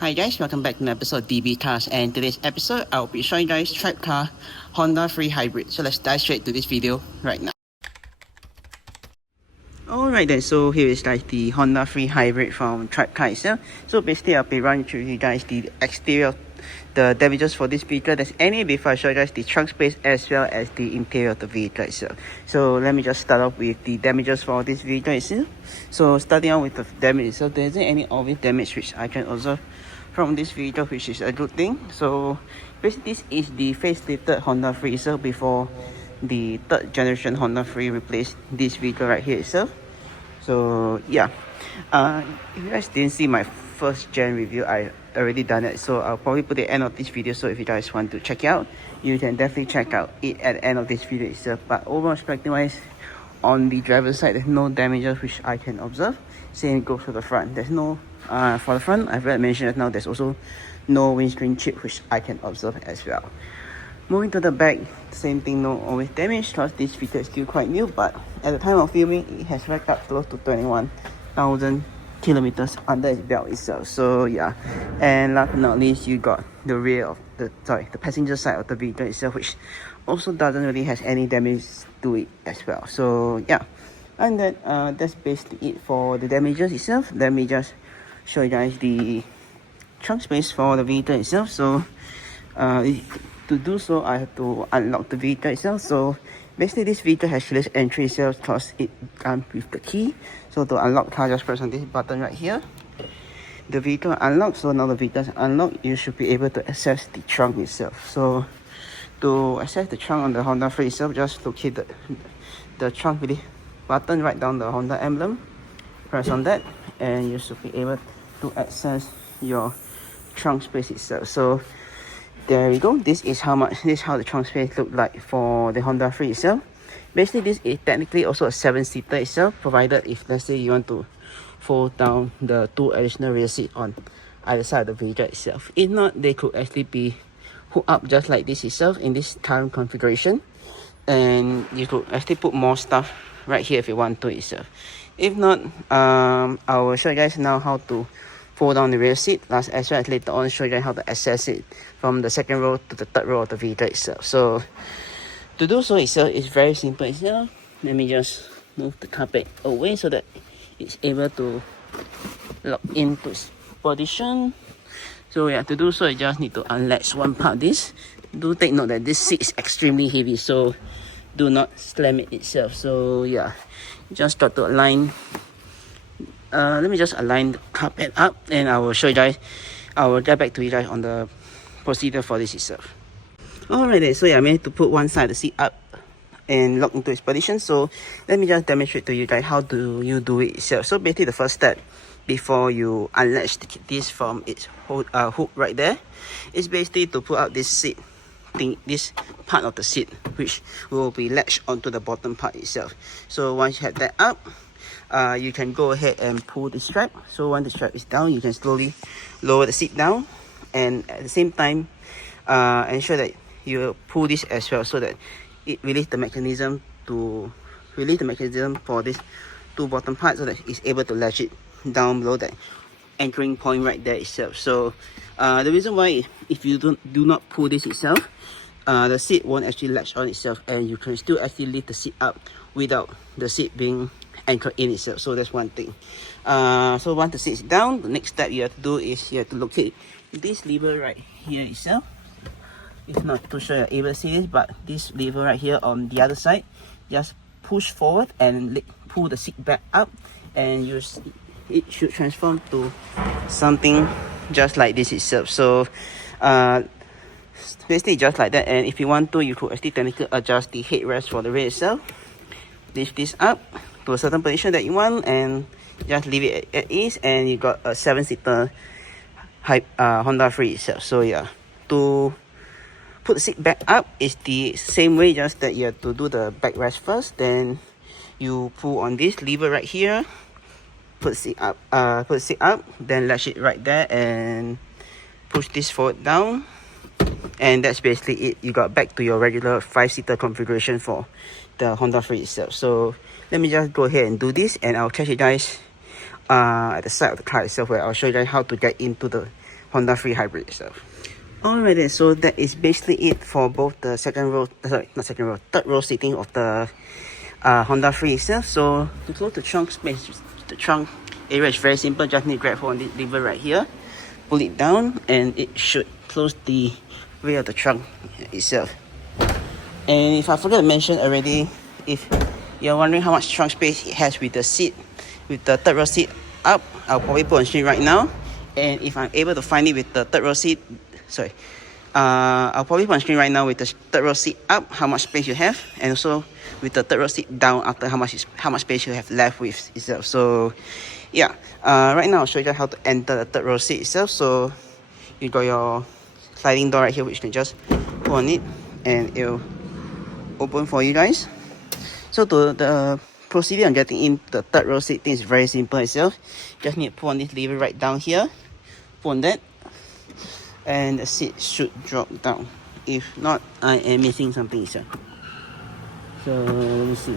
Hi guys, welcome back to an episode of DB Cars, and today's episode I'll be showing you guys TribeCar Honda Free Hybrid. So let's dive straight to this video right now. Alright then, so here is guys the Honda Free Hybrid from TribeCar itself. So basically I'll be running through you guys the exterior, the damages for this vehicle that's any before I show you guys the trunk space as well as the interior of the vehicle itself. So let me just start off with the damages for this vehicle itself. So starting out with the damage itself, there isn't any obvious damage which I can observe from this vehicle, which is a good thing. So basically this is the facelifted Honda Free itself before the third generation Honda Free replaced this vehicle right here itself. So yeah, if you guys didn't see my first gen review, I already done it, so I'll probably put the end of this video. So if you guys want to check it out, you can definitely check out it at the end of this video itself. But overall perspective wise, on the driver's side, there's no damages which I can observe. Same goes for the front. There's no for the front, I've already mentioned that now there's also no windscreen chip which I can observe as well. Moving to the back, same thing, no always damage because this vehicle is still quite new, but at the time of filming it has racked up close to 21,000 kilometers under its belt itself. So yeah, and last but not least, you got the rear of the passenger side of the vehicle itself, which also doesn't really has any damage to it as well. So yeah, and that's basically it for the damages itself. Let me just show you guys the trunk space for the vehicle itself. So to do so, I have to unlock the vehicle itself. So basically this vehicle has keyless entry itself because it comes with the key. So to unlock the car, just press on this button right here. The vehicle unlocks. So now the vehicle is unlocked, you should be able to access the trunk itself. So to access the trunk on the Honda Free itself, just locate the trunk with the button right down the Honda emblem. Press on that and you should be able to access your trunk space itself. So there we go. This is how the trunk space look like for the Honda Free itself. Basically this is technically also a 7-seater itself, provided if let's say you want to fold down the 2 additional rear seats on either side of the vehicle itself. If not, they could actually be hooked up just like this itself in this current configuration, and you could actually put more stuff right here if you want to itself. If not, I will show you guys now how to fold down the rear seat, as well as later on show you guys how to access it from the second row to the third row of the vehicle itself. So to do so itself is very simple itself. Let me just move the carpet away so that it's able to lock into its position. So yeah, to do so you just need to unlatch one part of this. Do take note that this seat is extremely heavy, so do not slam it itself. So yeah, just got to align. Let me just align the carpet up and I will show you guys, I will get back to you guys on the procedure for this itself. Alright then, so yeah, I managed to put one side of the seat up and lock into its position. So let me just demonstrate to you guys how do you do it itself. So basically the first step before you unlatch this from its hook right there is basically to put out this seat thing, this part of the seat which will be latched onto the bottom part itself. So once you have that up, you can go ahead and pull the strap. So once the strap is down, you can slowly lower the seat down, and at the same time ensure that you pull this as well so that it release the mechanism for this 2 bottom parts, so that it's able to latch it down below that anchoring point right there itself. So the reason why, if you do not pull this itself, the seat won't actually latch on itself, and you can still actually lift the seat up without the seat being anchored in itself. So that's one thing. So once the seat is down, the next step you have to do is you have to locate this lever right here itself. It's not too sure you're able to see this, but this lever right here on the other side, just push forward and pull the seat back up, and it should transform to something just like this itself. So basically just like that. And if you want to, you could actually technically adjust the headrest for the rear itself. Lift this up to a certain position that you want and just leave it at ease, and you got a 7-seater Honda Free itself. So yeah, to put the seat back up is the same way, just that you have to do the backrest first, then you pull on this lever right here, put the seat up, then latch it right there and push this forward down, and that's basically it. You got back to your regular 5-seater configuration for the Honda Free itself. So let me just go ahead and do this, and I'll catch you guys at the side of the car itself, where I'll show you guys how to get into the Honda Free Hybrid itself. Alright then, so that is basically it for both the third row seating of the Honda Free itself. So to close the trunk space, the trunk area is very simple. Just need to grab hold on this lever right here, pull it down, and it should close the rear of the trunk itself. And if I forgot to mention already, if you're wondering how much trunk space it has with the seat, with the third row seat up, I'll probably put on screen right now. And if I'm able to find it with the third row seat, I'll probably put on screen right now with the third row seat up, how much space you have, and also with the third row seat down after how much space you have left with itself. So yeah, right now I'll show you how to enter the third row seat itself. So you got your sliding door right here, which you can just put on it and it'll open for you guys. So the procedure on getting in the third row seat thing is very simple itself. Just need to put on this lever right down here, put on that, and the seat should drop down. If not, I am missing something itself. So let me see.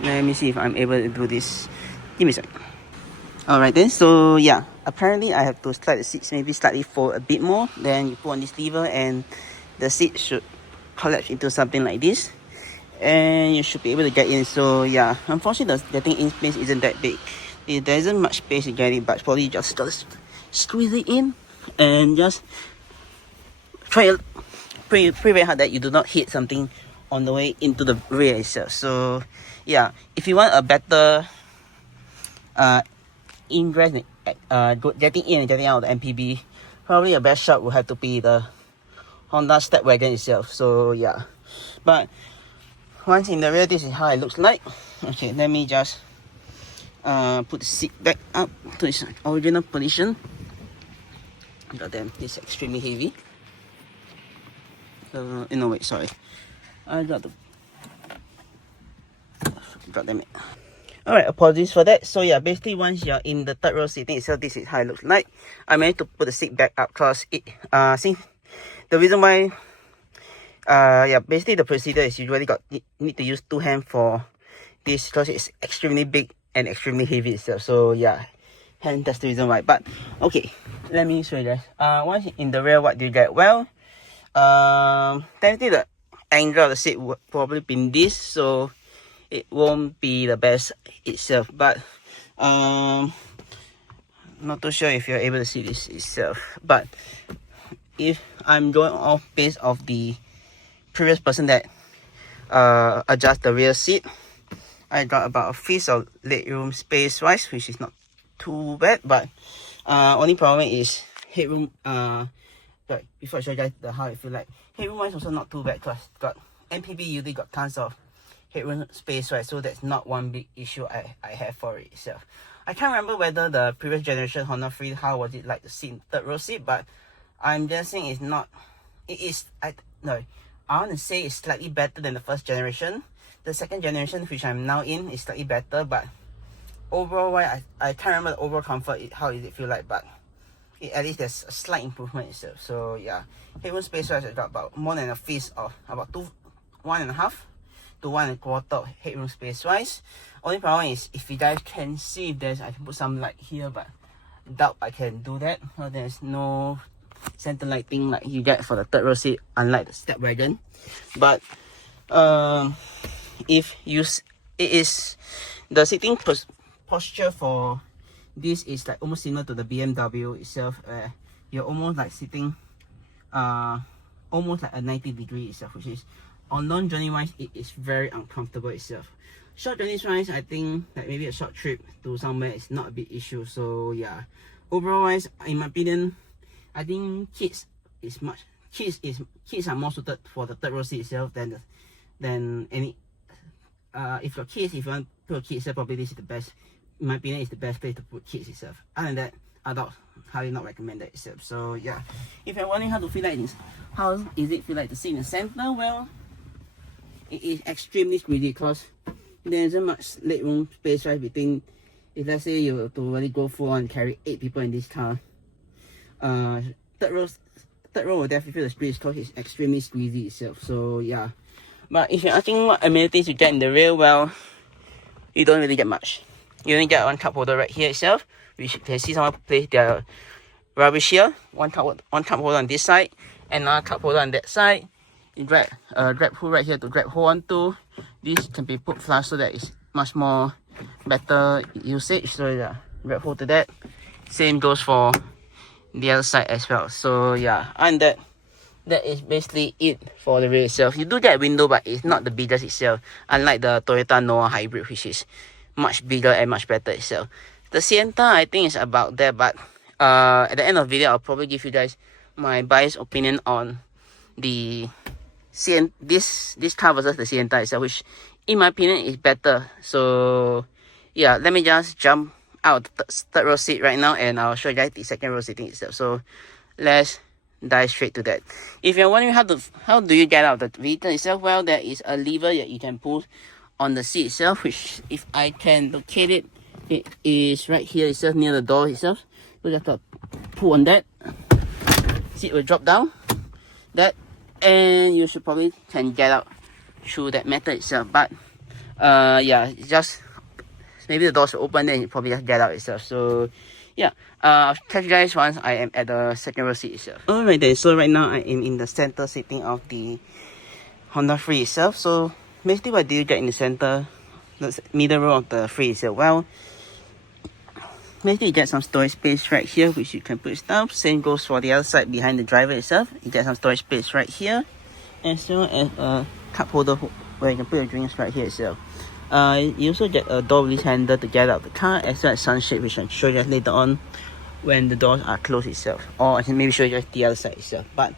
Let me see if I'm able to do this. Give me a second. Alright then, so yeah, apparently I have to slide the seats maybe slightly forward a bit more. Then you put on this lever and the seat should collapse into something like this, and you should be able to get in. So yeah, unfortunately the getting in space isn't that big. There isn't much space to get in, but probably just squeeze it in and just try pray very hard that you do not hit something on the way into the rear itself. So yeah, if you want a better ingress, getting in and getting out of the MPB, probably a best shot would have to be the Honda Step Wagon itself. So yeah, but once in the rear, this is how it looks like. Okay, let me just put the seat back up to its original position. God damn, it's extremely heavy. No wait, sorry, I got the, god damn it. Alright, apologies for that. So yeah, basically once you're in the third row seating itself, this is how it looks like. I managed to put the seat back up because it since the reason why basically the procedure is usually you need to use two hands for this because it's extremely big and extremely heavy itself. So yeah, and that's the reason why. But okay, let me show you guys. Once in the rear, what do you get? Well, technically the angle of the seat would probably be this, so it won't be the best itself. But not too sure if you're able to see this itself. But if I'm going off based of the previous person that adjust the rear seat, I got about a fist of legroom space wise, which is not too bad. But only problem is headroom. But before I show you guys how it feel like, headroom wise also not too bad because got MPB usually got tons of headroom space, right? So that's not one big issue I have for it itself. I can't remember whether the previous generation Honda Free, how was it like to sit in third row seat, but I'm guessing it's not. It is. I want to say it's slightly better than the first generation. The second generation, which I'm now in, is slightly better, but overall, I can't remember the overall comfort. How does it feel like? But at least there's a slight improvement itself. So yeah, headroom space wise, I got about more than a fist of about 1.5 to 1.25 headroom space wise. Only problem is if you guys can see, if I can put some light here, but doubt I can do that. So there's no center lighting like you get for the third row seat, unlike the Step Wagon. But if it is the sitting posture for this is like almost similar to the BMW itself. You're almost like sitting almost like a 90 degree itself, which is on long journey wise it is very uncomfortable itself. Short journeys wise, I think like maybe a short trip to somewhere is not a big issue. So yeah, overall wise, in my opinion, I think kids are more suited for the third row seat itself than any if you want to put kids, probably this is the best, in my opinion, it's the best place to put kids itself. Other than that, adults highly not recommend that itself. So yeah, if you're wondering how to feel like this, how is it feel like to sit in the center? Well, it is extremely squeezy because there isn't much legroom space right between. If let's say you were to really go full on and carry 8 people in this car, third row will definitely feel the squeeze because it's extremely squeezy itself. So yeah, but if you're asking what amenities you get in the rear, well, you don't really get much. You only get one cup holder right here itself You can see someone place their rubbish here. One cup holder on this side, and another cup holder on that side. You drag pull right here to drag hold on to. This can be put flush so that it's much more better usage. So yeah, grab hold to that. Same goes for the other side as well. So yeah, and that is basically it for the rear itself. You do get a window, but it's not the biggest itself, unlike the Toyota Noah hybrid, which is much bigger and much better itself. The Sienna, I think, is about there, but at the end of the video, I'll probably give you guys my biased opinion on the this car versus the Sienna itself, which in my opinion is better. So yeah, let me just jump out the third row seat right now, and I'll show you guys the second row seating itself. So let's dive straight to that. If you're wondering how do you get out of the vehicle itself, well, there is a lever that you can pull on the seat itself, which if I can locate it, it is right here itself, near the door itself. So just pull on that, seat will drop down, that, and you should probably can get out through that method itself. But yeah, just maybe the doors will open, then you probably just get out itself. So yeah, I'll catch you guys once I am at the second row seat itself. Alright then, so right now I am in the center seating of the Honda Free itself. So basically, what do you get in the center, the middle row of the Free itself? Well, basically you get some storage space right here, which you can put stuff. Same goes for the other side behind the driver itself. You get some storage space right here, as well as a cup holder where you can put your drinks right here itself. You also get a door release handle to get out of the car, as well as sunshade, which I'll show you guys later on when the doors are closed itself, or I can maybe show you guys the other side itself. But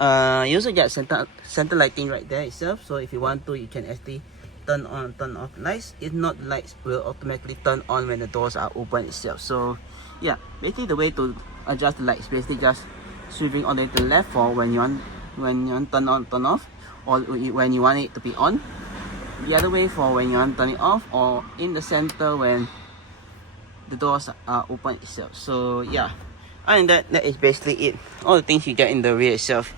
you also get center lighting right there itself. So if you want to, you can actually turn on, turn off lights. If not, lights will automatically turn on when the doors are open itself. So yeah, basically the way to adjust the lights, basically just sweeping all the way to the left for when you want turn on, turn off, or when you want it to be on. The other way for when you want to turn it off, or in the center when the doors are open itself. So yeah, and that is basically it. All the things you get in the rear itself.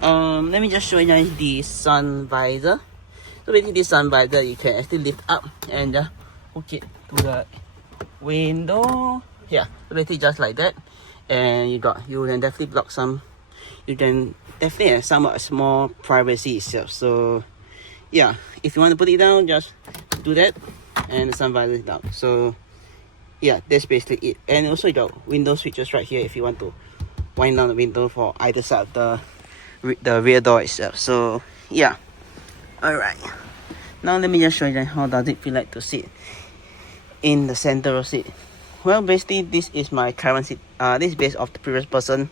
Let me just show you guys the sun visor. So basically this sun visor you can actually lift up and just hook it to the window. Yeah, so basically just like that. And you can definitely block some, you can definitely have some small privacy itself. So yeah, if you want to put it down, just do that, and the sun visor is down. So yeah, that's basically it. And also you got window switches right here if you want to wind down the window for either side of the rear door itself. So yeah, alright, now let me just show you how does it feel like to sit in the center row seat. Well, basically this is my current seat. This is based off the previous person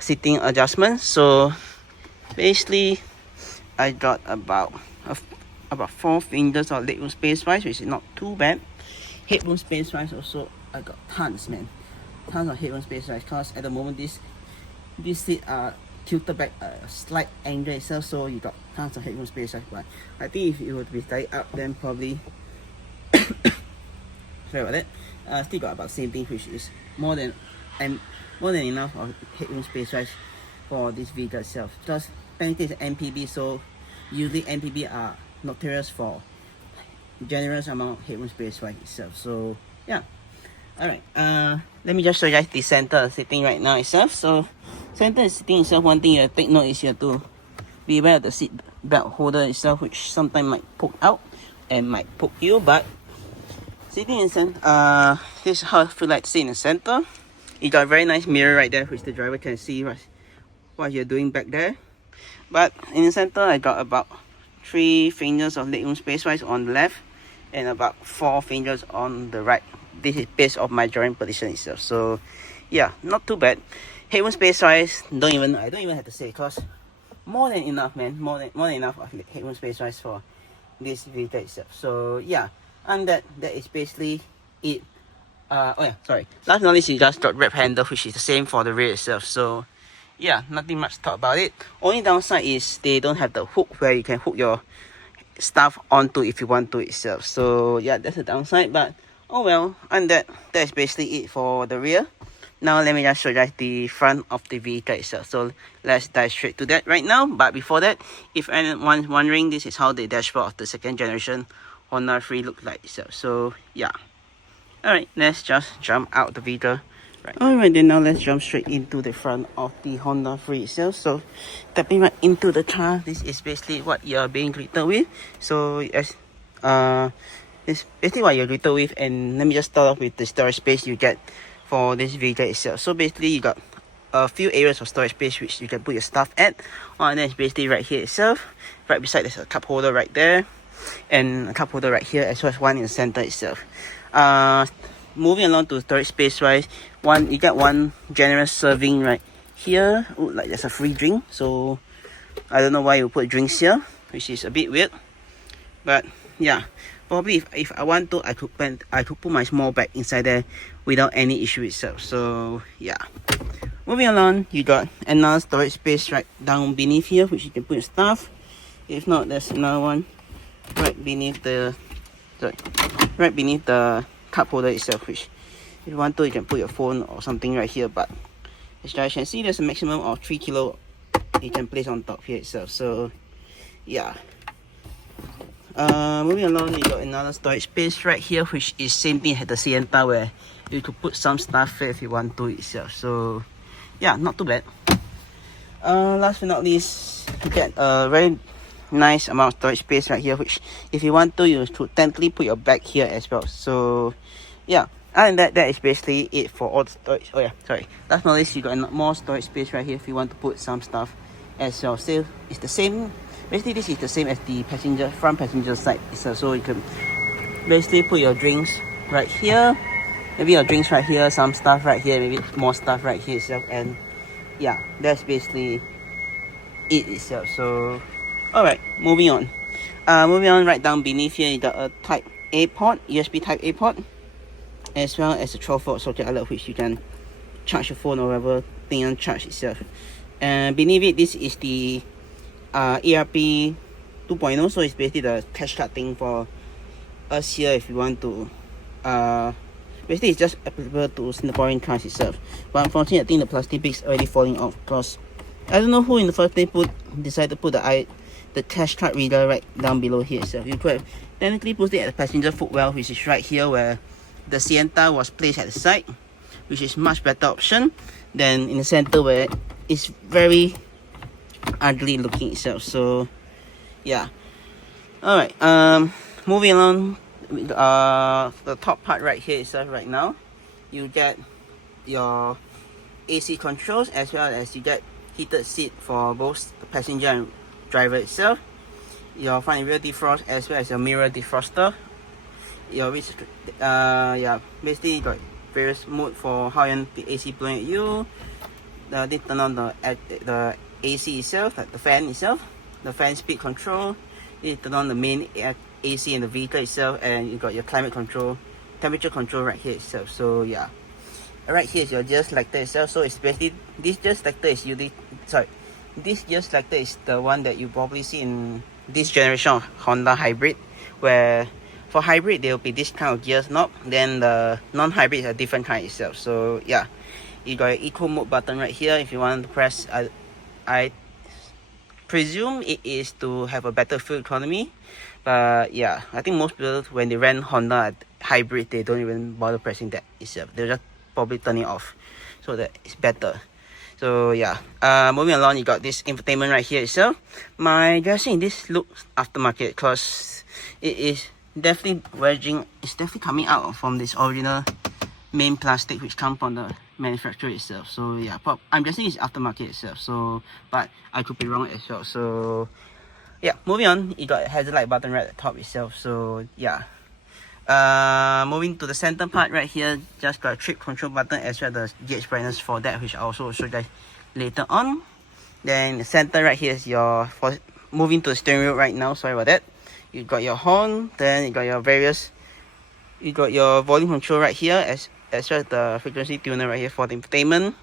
seating adjustment. So basically I got about 4 fingers of legroom space wise, which is not too bad. Headroom space wise also I got tons of headroom space wise, because at the moment this seat are tilted back a slight angle itself, so you got tons of headroom space wise. But I think if it would be tied up, then probably sorry about that, still got about same thing, which is more than enough of headroom space wise for this vehicle itself. Because technically it's MPB, so usually MPB are notorious for generous amount of headroom space wise itself. So yeah, alright, let me just show you guys the center sitting right now itself. So center sitting itself, one thing you have to take note is you have to be aware of the seat belt holder itself, which sometimes might poke out and might poke you. But sitting in center, this is how I feel like to sit in the center. You got a very nice mirror right there, which the driver can see what you're doing back there. But in the center, I got about 3 fingers of legroom space wise on the left, and about 4 fingers on the right. This is based off my drawing position itself. So yeah, not too bad. Headroom space wise, I don't even have to say, because more than enough, man. More than enough of headroom space wise for this vehicle itself. So yeah, and that is basically it. Oh yeah, sorry. Last but not least, you just got grab handle, which is the same for the rear itself. So yeah, nothing much to talk about it. Only downside is they don't have the hook where you can hook your stuff onto if you want to itself. So yeah, that's the downside. But oh well, and that's basically it for the rear. Now let me just show you guys the front of the vehicle itself. So let's dive straight to that right now. But before that, if anyone's wondering, this is how the dashboard of the second generation Honda Free looks like itself. So yeah. Alright, let's just jump out the vehicle. Right. Alright, then now let's jump straight into the front of the Honda Free itself. So tapping right into the car, this is basically what you're being greeted with. So as it's basically what you're greeted with, and let me just start off with the storage space you get for this vehicle itself. So basically you got a few areas of storage space which you can put your stuff at. And then it's basically right here itself. Right beside there's a cup holder right there, and a cup holder right here, as well as one in the center itself. Moving along to storage space wise, you get one generous serving right here. Ooh, like there's a free drink, so I don't know why you put drinks here, which is a bit weird, but yeah, probably if I want to, I could put my small bag inside there without any issue itself. So yeah, moving along, you got another storage space right down beneath here, which you can put your stuff. If not, there's another one right beneath the cup holder itself, which if you want to, you can put your phone or something right here. But as you can see, there's a maximum of 3 kilo you can place on top here itself. So yeah, moving along, you got another storage space right here, which is same thing at the Sienta, where you could put some stuff here if you want to itself. So yeah, not too bad. Last but not least, you get a very nice amount of storage space right here, which if you want to, you could technically put your bag here as well. So yeah, and that is basically it for all the storage. Oh yeah, sorry, last but not least, you got more storage space right here if you want to put some stuff as well. So it's the same, basically this is the same as the front passenger side itself. So you can basically put your drinks right here, maybe your drinks right here, some stuff right here, maybe more stuff right here itself. And yeah, that's basically it itself. So alright, moving on. Right down beneath here, you got a Type A port, USB Type A port, as well as a 12-volt socket outlet, which you can charge your phone or whatever thing on charge itself. And beneath it, this is the ERP 2.0, so it's basically the cash card thing for us here if you want to. Basically, it's just applicable to Singaporean cars itself. But unfortunately, I think the plastic is already falling off, because I don't know who in the first place decided to put the cash card reader right down below here itself. You could have technically put it at the passenger footwell, which is right here where the Sienta was placed at the side, which is much better option than in the center where it's very ugly looking itself. So yeah, alright, moving along, the top part right here itself. Right now you get your AC controls, as well as you get heated seat for both the passenger and driver itself, your front and rear defrost, as well as your mirror defroster, your basically you got various mode for how you want the AC blowing at you. They turn on the AC itself, like the fan itself, the fan speed control. You turn on the main AC in the vehicle itself, and you got your climate control, temperature control right here itself. So yeah, right here is your gear selector itself. So it's basically, this gear selector is this gear selector is the one that you probably see in this generation of Honda hybrid, where for hybrid there will be this kind of gears knob, then the non-hybrid is a different kind itself. So yeah, you got your eco mode button right here if you want to press. I presume it is to have a better fuel economy, but yeah, I think most people when they rent Honda hybrid, they don't even bother pressing that itself. They'll just probably turn it off so that it's better. So yeah, moving along, you got this infotainment right here itself. My guessing, this looks aftermarket, because it is definitely it's definitely coming out from this original main plastic which comes from the manufacturer itself. So yeah, I'm guessing it's aftermarket itself. So, but I could be wrong as well. So yeah, moving on, you got a hazard light button right at the top itself. So yeah, moving to the center part right here, just got a trip control button, as well as the gauge brightness for that, which I'll also show you guys later on. Then the center right here is for moving to the steering wheel right now, sorry about that. You got your horn, then you got your volume control right here, as well as the frequency tuner right here for the infotainment.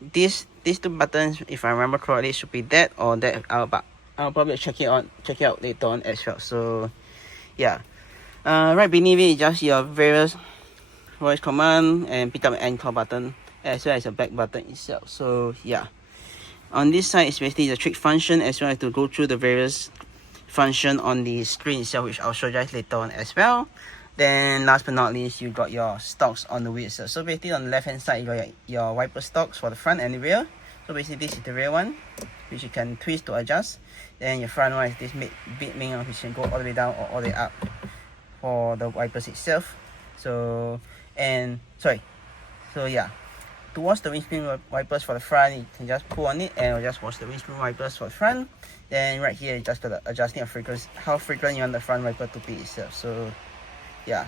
These two buttons, if I remember correctly, should be that or that, but I'll probably check it out later on as well. So yeah, right beneath it is just your various voice command and pick up and call button, as well as a back button itself. So yeah, on this side is basically the trick function, as well as to go through the various function on the screen itself, which I'll show you guys later on as well. Then last but not least, you got your stocks on the wheel itself. So basically on the left hand side, you got your wiper stocks for the front and the rear. So basically this is the rear one, which you can twist to adjust. Then your front one is this big main one, which can go all the way down or all the way up for the wipers itself. So yeah, to wash the windscreen wipers for the front, you can just pull on it and it'll just wash the windscreen wipers for the front. Then right here, you just got the adjusting of frequency, how frequent you want the front wiper to be itself. So yeah.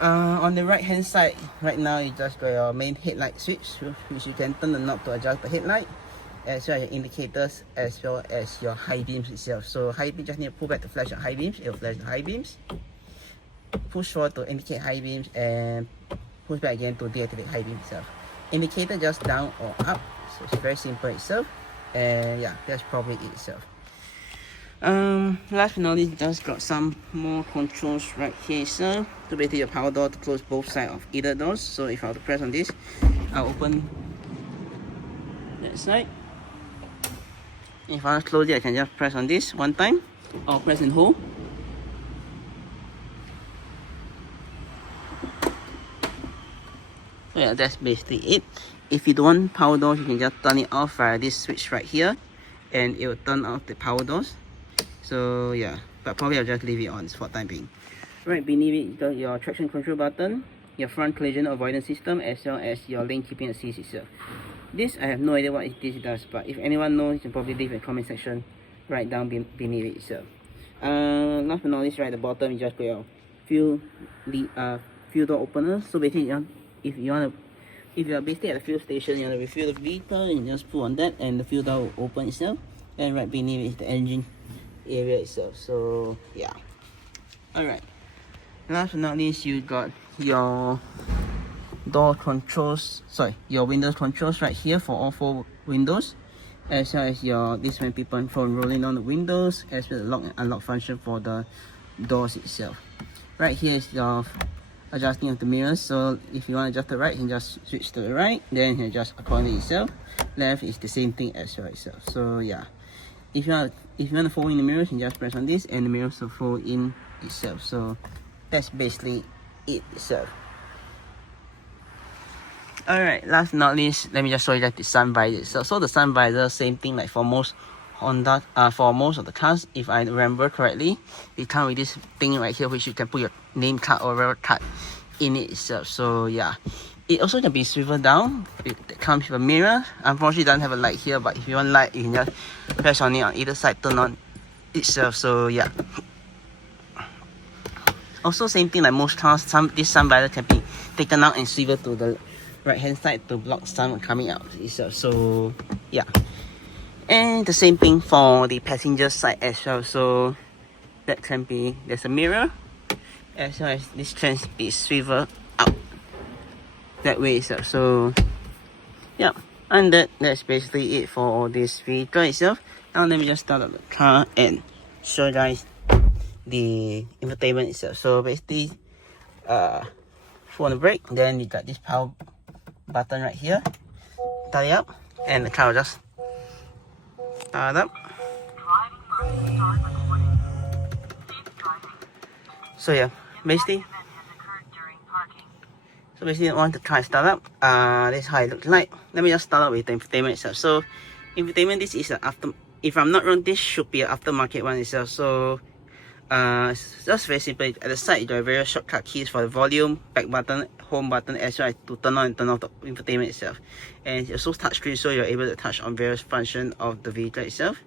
On the right hand side, right now you just got your main headlight switch, which you can turn the knob to adjust the headlight, as well as your indicators, as well as your high beams itself. So high beam, just need to pull back to flash your high beams, it will flash the high beams. Push forward to indicate high beams and push back again to deactivate high beam itself. Indicator just down or up, so it's very simple itself. And yeah, that's probably it itself. Last but not least, just got some more controls right here itself. So basically your power door to close both sides of either doors. So if I were to press on this, I'll open that side. If I want to close it, I can just press on this one time or press and hold. So yeah, that's basically it. If you don't want power doors, you can just turn it off via this switch right here and it will turn off the power doors. So yeah, but probably I'll just leave it on for the time being. Right beneath it, you got your traction control button, your front collision avoidance system, as well as your lane keeping assist itself. This, I have no idea what this does, but if anyone knows, you can probably leave in the comment section right down beneath it itself. Last but not least, right at the bottom, you just got your fuel door opener. So basically, if you are basically at a fuel station, you want to refuel the vehicle, you just pull on that and the fuel door will open itself. And right beneath it is the engine area itself. So yeah, alright, last but not least, you got your door controls, your windows controls right here for all 4 windows, as well as your this when people control rolling down the windows, as well as the lock and unlock function for the doors itself. Right here is your adjusting of the mirrors. So if you want to adjust the right, you can just switch to the right, then you adjust accordingly itself. Left is the same thing as well itself. So yeah, if you want to fold in the mirrors, you just press on this and the mirrors will fold in itself. So that's basically it itself. Alright, last but not least, let me just show you the sun visor itself. So the sun visor, same thing like for most Honda, for most of the cars, if I remember correctly, it comes with this thing right here, which you can put your name card or railroad card in it itself. So yeah, it also can be swiveled down. It comes with a mirror. Unfortunately, it doesn't have a light here, but if you want light, you can just press on it on either side, turn on itself. So yeah. Also, same thing like most cars, this sun visor can be taken out and swivel to the right hand side to block sun coming out itself. So yeah. And the same thing for the passenger side as well. So that can be, there's a mirror, as well as this can be swivel out that way itself. So yeah, and that's basically it for this vehicle itself. Now let me just start up the car and show you guys the infotainment itself. So basically, for the brake, then you got this power button right here, turn it up, and the car will just start up. So yeah, basically I want to try start up. This is how it looks like. Let me just start up with the infotainment itself. So infotainment, this is an if I'm not wrong, this should be an aftermarket one itself. So it's just very simple. At the side, you got various shortcut keys for the volume, back button, home button, as well as to turn on and turn off the infotainment itself. And it's also touchscreen, so you're able to touch on various functions of the vehicle itself.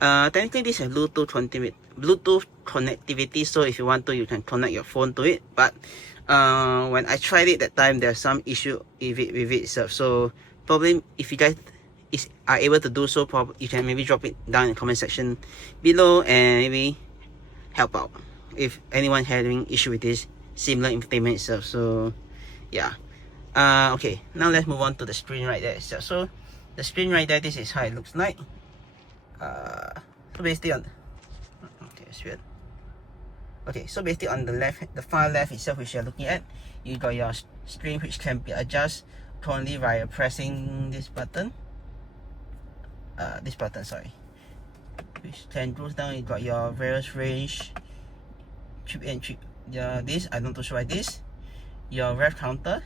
Technically, this has Bluetooth connectivity, so if you want to, you can connect your phone to it. But when I tried it that time, there's some issue with it itself. So probably if you guys are able to do so, you can maybe drop it down in the comment section below and maybe help out if anyone having issue with this similar infotainment itself. So yeah, okay, now let's move on to the screen right there itself. So the screen right there, this is how it looks like. So basically so basically on the left, the far left itself, which you're looking at, you got your screen, which can be adjusted currently via pressing this button, which can goes down. You got your various range, trip in, trip this, I don't know why this, your rev counter,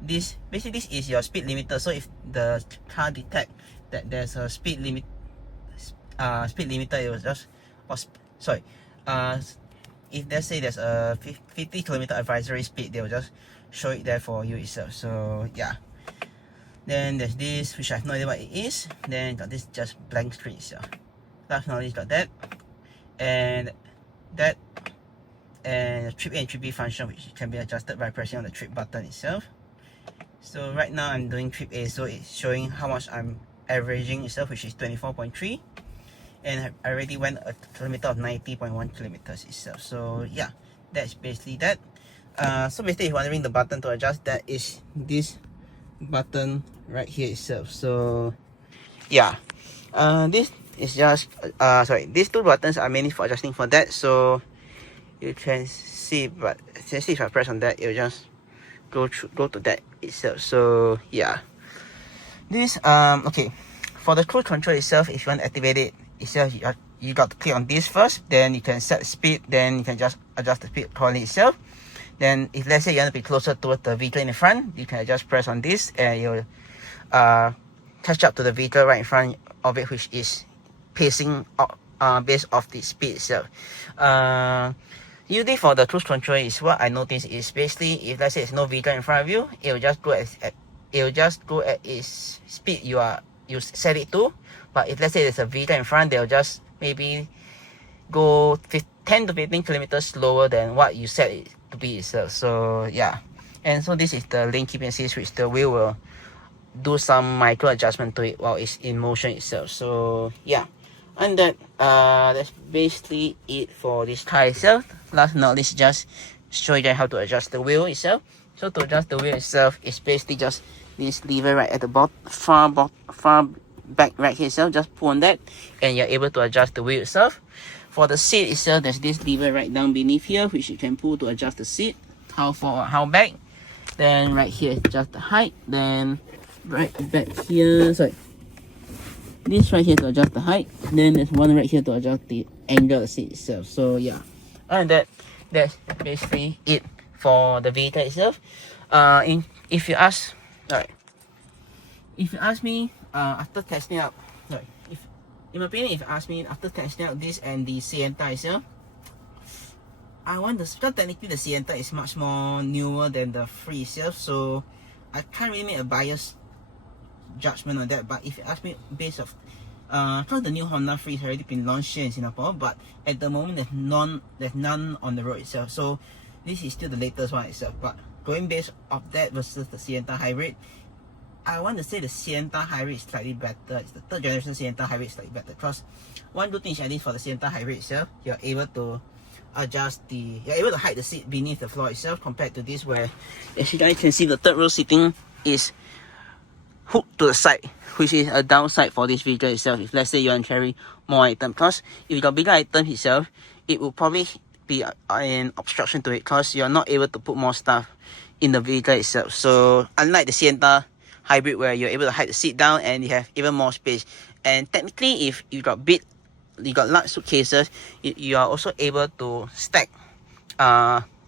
this basically this is your speed limiter. So if the car detect that there's a speed limiter, it will just, if let's say there's a 50-kilometer advisory speed, they will just show it there for you itself. So yeah. Then there's this, which I have no idea what it is. Then got this just blank screen itself. Last knowledge got that, and that, and the trip A and trip B function, which can be adjusted by pressing on the trip button itself. So right now I'm doing trip A, so it's showing how much I'm averaging itself, which is 24.3, and I already went a kilometer of 90.1 kilometers itself. So yeah, that's basically that. So basically, if you're wondering, the button to adjust that is this button right here itself. So yeah, this is just these two buttons are mainly for adjusting for that. So you can see, but essentially if I press on that, it will just go to that itself. So yeah, this okay, for the cruise control itself, if you want to activate it itself, you got to click on this first, then you can set speed, then you can just adjust the speed accordingly itself. Then if let's say you want to be closer towards the vehicle in the front, you can just press on this and you'll catch up to the vehicle right in front of it, which is pacing based off the speed itself. Usually for the cruise control, is what I noticed is basically if let's say there's no vehicle in front of you, it will just go at its speed you set it to. But if let's say there's a vehicle in front, they'll just maybe go 10 to 15 kilometers slower than what you set it to be itself. So yeah, and so this is the lane keeping assist, which the wheel will do some micro adjustment to it while it's in motion itself. So yeah, and that's basically it for this car itself. Last but not least, just show you guys how to adjust the wheel itself. So to adjust the wheel itself, it's basically just this lever right at the far back right here itself. Just pull on that and you're able to adjust the wheel itself. For the seat itself, there's this lever right down beneath here, which you can pull to adjust the seat, how forward, how back. Then right here, adjust the height. Then right back here, this right here to adjust the height. Then there's one right here to adjust the angle of the seat itself. So yeah, and that's basically it for the vehicle itself. If you ask me, after testing out, in my opinion, if you ask me after testing out this and the Sienta itself, because technically the Sienta is much more newer than the Free itself, so I can't really make a biased judgment on that. But if you ask me based off, because the new Honda Free has already been launched here in Singapore, but at the moment there's none on the road itself. So this is still the latest one itself. But going based off that versus the Sienta Hybrid, I want to say the Sienta Hybrid is slightly better. It's the third generation Sienta Hybrid is slightly better, because one good thing is, at least for the Sienta Hybrid itself, you're able to hide the seat beneath the floor itself, compared to this where, as you guys can see, the third row seating is hooked to the side, which is a downside for this vehicle itself. If let's say you want to carry more items, because if you got bigger items itself, it will probably be an obstruction to it, because you're not able to put more stuff in the vehicle itself. So unlike the Sienta Hybrid, where you're able to hide the seat down and you have even more space, and technically if you got large suitcases, you are also able to stack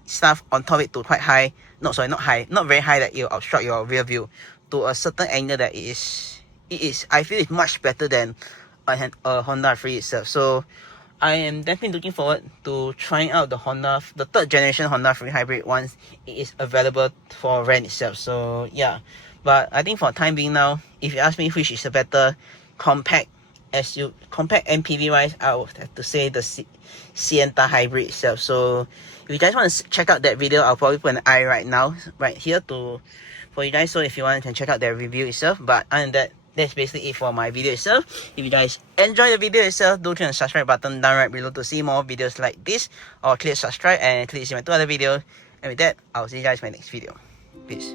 stuff on top of it to quite high, not very high that you obstruct your rear view, to a certain angle that I feel it's much better than a Honda Free itself. So I am definitely looking forward to trying out the third generation Honda Free Hybrid once it is available for rent itself. So yeah, but I think for the time being now, if you ask me which is a better compact MPV wise, I would have to say the Sienta Hybrid itself. So if you guys want to check out that video, I'll probably put an eye right now right here for you guys. So if you want, you can check out their review itself. But other than that, that's basically it for my video itself. If you guys enjoy the video itself, do click on the subscribe button down right below to see more videos like this, or click subscribe and click see my two other videos. And with that, I'll see you guys in my next video. Peace.